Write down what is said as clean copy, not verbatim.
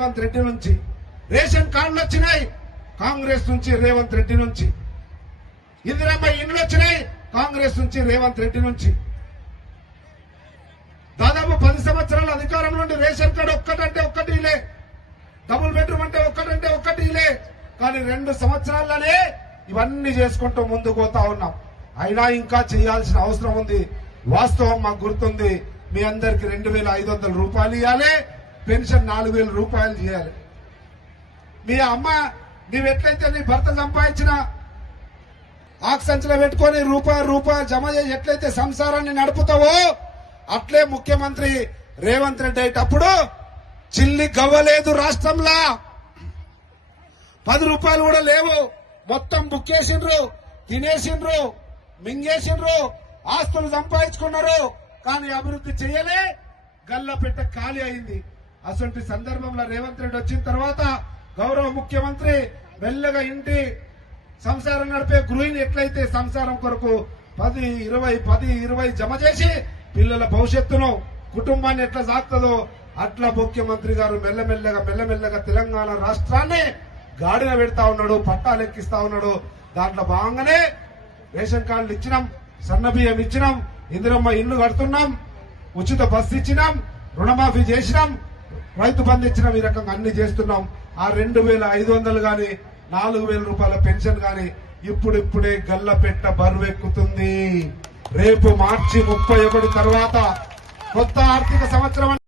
రేవంత్ రెడ్డి నుంచి, రేషన్ కార్డులు వచ్చినాయి కాంగ్రెస్ నుంచి రేవంత్ రెడ్డి నుంచి, ఇందిరమ్మ ఇండ్లు వచ్చినాయి కాంగ్రెస్ నుంచి రేవంత్ రెడ్డి నుంచి. దాదాపు 10 సంవత్సరాల అధికారం నుండి రేషన్ కార్డు ఒక్కటంటే ఒక్కటి లే, డబుల్ బెడ్రూమ్ అంటే ఒక్కటి లే. కానీ 2 సంవత్సరాల్లోనే ఇవన్నీ చేసుకుంటూ ముందుకు పోతా ఉన్నాం. అయినా ఇంకా చేయాల్సిన అవసరం ఉంది. వాస్తవం మాకు గుర్తుంది, మీ అందరికి 2,500 రూపాయలు ఇవ్వాలి, పెన్షన్ 4,000 రూపాయలు చేయాలి. మీ అమ్మ నీవెట్లయితే నీ భర్త సంపాదించిన ఆక్సంచులో పెట్టుకొని రూపాయలు జమ చేసి ఎట్లయితే సంసారాన్ని నడుపుతావో అట్లే ముఖ్యమంత్రి రేవంత్ రెడ్డి అయ్యేటప్పుడు చిల్లి గవ్వలేదు రాష్ట్రంలో, 10 రూపాయలు కూడా లేవు. మొత్తం బుక్కేసిండ్రు, తినేసిండ్రు, మింగేసిండ్రు, ఆస్తులు సంపాదించుకున్నారు. కానీ అభివృద్ధి చేయలే, గల్లపెట్ట ఖాళీ అయింది. అసలు సందర్భంలో రేవంత్ రెడ్డి వచ్చిన తర్వాత గౌరవ ముఖ్యమంత్రి మెల్లగా ఇంటి సంసారం నడిపే గృహిణి ఎట్లయితే సంసారం కొరకు 10-20 జమ చేసి పిల్లల భవిష్యత్తును కుటుంబాన్ని ఎట్లా సాగుతుందో అట్లా ముఖ్యమంత్రి గారు మెల్లమెల్లగా తెలంగాణ రాష్ట్రాన్ని గాడిన పెడతా ఉన్నాడు, పట్టాలు ఎక్కిస్తా ఉన్నాడు. దాంట్లో భాగంగానే రేషన్ కార్డులు ఇచ్చినాం, సన్నబియ్యం ఇచ్చినాం, ఇందిరమ్మ ఇల్లు కడుతున్నాం, ఉచిత బస్సు ఇచ్చినాం, రుణమాఫీ చేసినాం, రైతు బంధు ఇచ్చినాం. ఈ రకంగా అన్ని చేస్తున్నాం. ఆ 2,500 గాని 4,000 రూపాయల పెన్షన్ గాని ఇప్పుడిప్పుడే గల్లపెట్ట బరువెక్కుతుంది. రేపు మార్చి 31 తర్వాత కొత్త ఆర్థిక సంవత్సరం